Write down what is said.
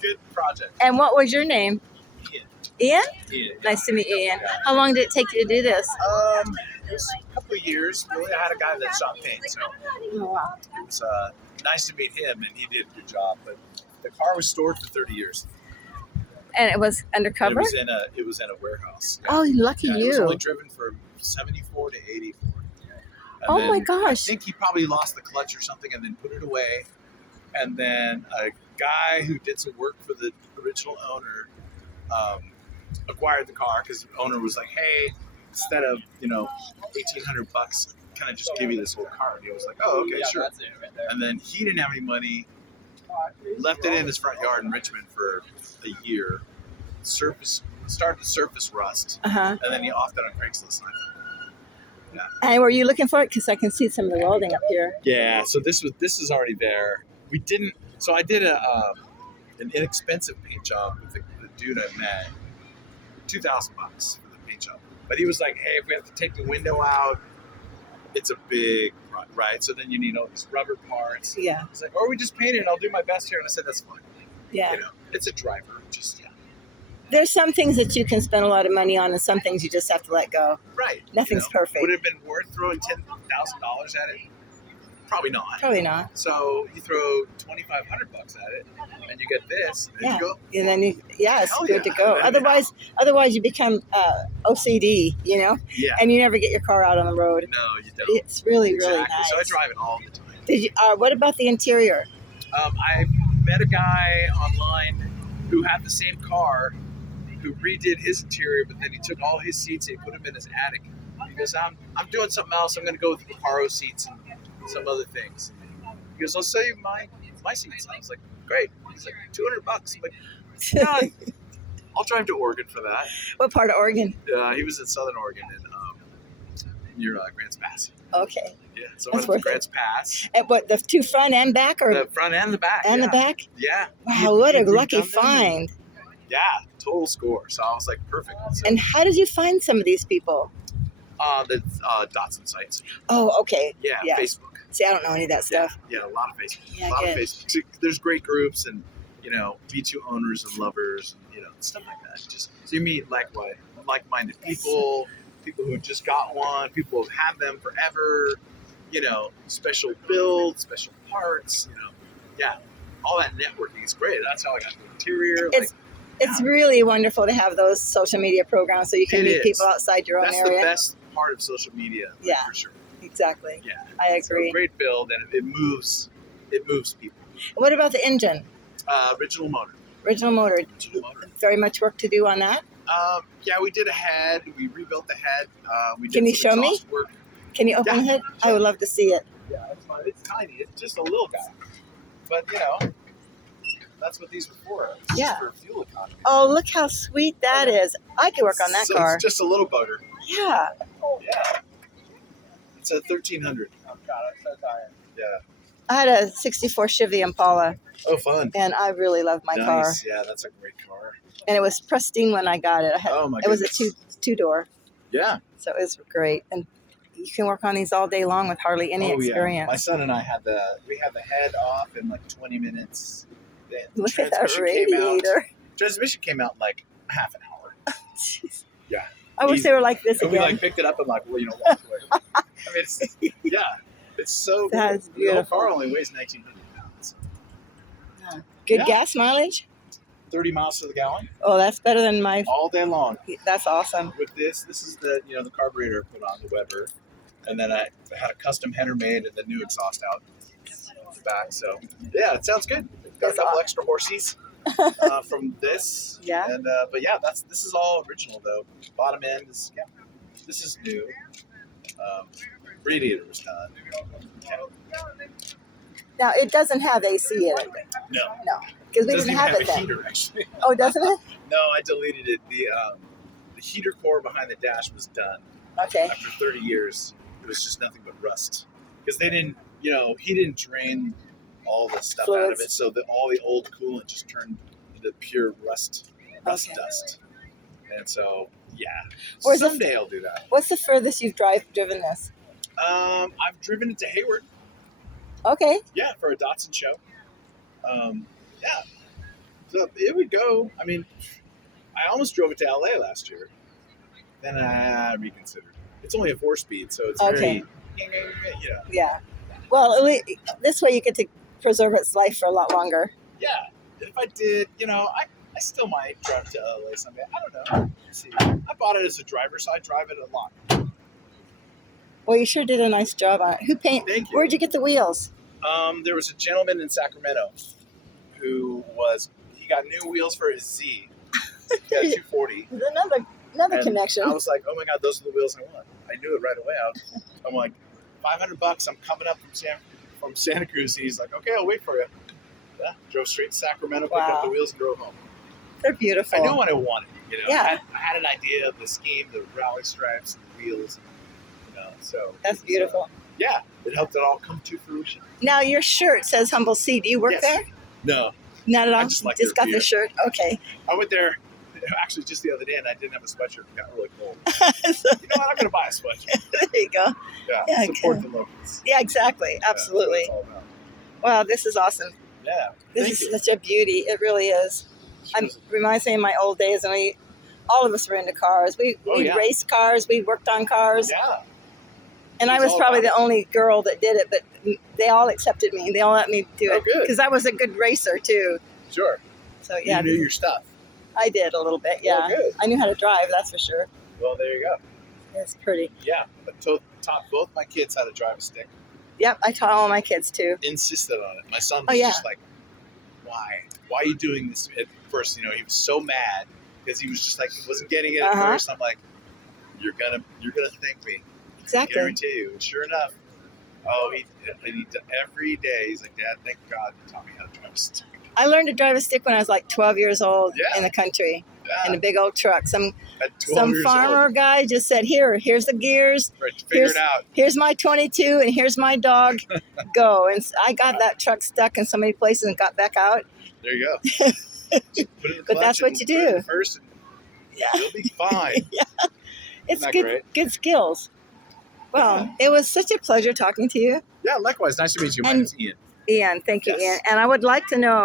good project. And what was your name? Ian. Ian? Ian. Nice to meet you, Ian. How long did it take you to do this? It was a couple of years. Really, I had a guy that shot paint, so Oh, wow. it was nice to meet him, and he did a good job. But the car was stored for 30 years. And it was undercover? It was in a warehouse. Oh, lucky It was you. only driven from 74 to 84. And Oh then my gosh. I think he probably lost the clutch or something and then put it away. And then a guy who did some work for the original owner acquired the car because the owner was like, hey, instead of, $1,800, can I just give you this whole car? And he was like, oh, okay, sure. And then he didn't have any money, left it in his front yard in Richmond for a year, started to surface rust, Uh-huh. and then he offed it on Craigslist. Yeah. And were you looking for it? Because I can see some of the welding up here. Yeah, so this is already there. So I did an inexpensive paint job with the dude I met, $2,000 for the paint job. But he was like, hey, if we have to take the window out, it's a big, right? So then you need all these rubber parts. Yeah. He's like, or we just paint it and I'll do my best here. And I said, that's fine. Yeah. It's a driver. Just, There's some things that you can spend a lot of money on and some things you just have to let go. Right. Nothing's perfect. Would it have been worth throwing $10,000 at it? Probably not. Probably not. So you throw $2,500 at it, and you get this, and Yeah. you go. And then it's Hell good to yeah. go. I mean, Otherwise you become OCD, Yeah. and you never get your car out on the road. No, you don't. It's really, Exactly. really nice. So I drive it all the time. Did you? What about the interior? I met a guy online who had the same car, who redid his interior, but then he took all his seats and he put them in his attic. He goes, I'm doing something else. I'm going to go with Recaro seats and some other things. He goes, I'll sell you my seats. And I was like, great. He's like, $200. I'm like, yeah, I'll drive to Oregon for that. What part of Oregon? He was in Southern Oregon near Grants Pass. Okay. Yeah, so That's I went worth to Grants Pass. And what, the two front and back, or The front and the back. and yeah. the back? Yeah. Wow, what a You've lucky done them. find! Yeah, total score. So I was like, perfect. So, And how did you find some of these people? the Datsun sites. Oh, okay. Yeah, Yeah. Facebook. See, I don't know any of that stuff. Yeah, a lot of Facebook. Yeah, a lot good. of Facebook. So there's great groups and, B2 owners and lovers and, stuff like that. Just so you meet like-minded people, people who just got one, people who've had them forever, special builds, special parts, yeah. All that networking is great. That's how I got the interior. It's really wonderful to have those social media programs so you can It meet is. people outside your own That's area. the best part of social media, Yeah. for sure. Exactly. Yeah. I So agree. great build, and it moves people. What about the engine? Original motor. Original motor. Original motor. Very much work to do on that. Yeah, we did a head. We rebuilt the head. We did Can you some show me? exhaust work. Can you open Yeah. it? I would love to see it. Yeah, it's fine. It's tiny. It's just a little guy. But, that's what these were for. It's Yeah. just for fuel economy. Oh, look how sweet that is. I could work on that So car. It's just a little bugger. Yeah. Yeah. It's a 1300. Oh, God, I'm so tired. Yeah. I had a 64 Chevy Impala, Oh, fun. and I really love my car. Nice. Yeah, that's a great car. And it was pristine when I got it. Oh, my It was a goodness. two-door, Yeah. so it was great. And you can work on these all day long with hardly any experience. My son and I had the head off in like 20 minutes. The Look at that transmission came out- radiator. Transmission came out in like half an hour. Jeez. Yeah. I wish they were like this And we again. picked it up and walked away. I mean, it's so That is cool. The whole beautiful. car only weighs 1,900 pounds. Good Yeah. gas mileage? 30 miles to the gallon Oh, that's better than my. all day long. That's awesome. With this is the the carburetor I put on the Weber, and then I had a custom header made and the new exhaust out the back. So yeah, it sounds good. Got a That's couple awesome. extra horsies from this. Yeah. And but yeah, this is all original though. Bottom end is this is new. Radiator was done. Now it doesn't have AC in it. No, Because we it doesn't didn't even have have it a then. heater actually. Oh, doesn't it? No, I deleted it. The heater core behind the dash was done. Okay. After 30 years, it was just nothing but rust. Because they didn't, he didn't drain all the stuff out of Fluids. it, so all the old coolant just turned into pure rust Okay. dust. And so, yeah, Where's the- someday I'll do that. What's the furthest you've driven this? I've driven it to Hayward, Okay. yeah, for a Datsun show. Yeah, So it would go. I mean, I almost drove it to LA last year. Then I reconsidered. It's only a 4-speed, so it's Okay. very, Yeah. Well, this way you get to preserve its life for a lot longer. yeah. If I did, I still might drive to LA someday. I don't know. We'll see. I bought it as a driver, so I drive it a lot. Well, you sure did a nice job on it. Who paint? Thank you. Where'd you get the wheels? There was a gentleman in Sacramento who he got new wheels for his Z. He got 240. Another And connection. I was like, oh my God, those are the wheels I want. I knew it right away. I'm like, $500. I'm coming up from Santa Cruz. He's like, okay, I'll wait for you. Yeah, drove straight to Sacramento, picked up the wheels, and drove home. They're beautiful. I knew what I wanted. Yeah. I had an idea of the scheme, the rally stripes, and the wheels. So That's beautiful. Yeah, it helped it all come to fruition. Now your shirt says Humble Sea. Do you work there? No, not at all. I just like got beer. the shirt. Okay. I went there actually just the other day, and I didn't have a sweatshirt. It got really cold. You know what? I'm gonna buy a sweatshirt. There you go. Yeah, support the locals. Yeah, exactly. Absolutely. That's what it's all about. Wow, this is awesome. Yeah, This is such a beauty. It really is. Reminds me of my old days when all of us were into cars. We raced cars. We worked on cars. Yeah. And I was probably the only girl that did it, but they all accepted me. They all let me do it good. because I was a good racer too. Sure. So yeah, you knew your stuff. I did a little bit. Yeah, good. I knew how to drive. That's for sure. Well, there you go. It's pretty. Yeah, I taught both my kids how to drive a stick. Yep, I taught all my kids too. Insisted on it. My son was just like, "Why? Why are you doing this?" At first, he was so mad because he was just like he wasn't getting it at first. I'm like, "You're gonna thank me." Exactly. I guarantee you. And sure enough, every day he's like, "Dad, thank God you taught me how to drive a stick." I learned to drive a stick when I was like 12 years old in the country in a big old truck. Some farmer guy just said, here's the gears. Right, figure it out. Here's my 22 and here's my dog. Go. And I got that truck stuck in so many places and got back out. There you go. Just put it in the But that's what you do. First, you'll be fine. Yeah. It's great? Good skills. Well, it was such a pleasure talking to you. Yeah, likewise. Nice to meet you. My name's Ian. Ian, thank you, Ian. And I would like to know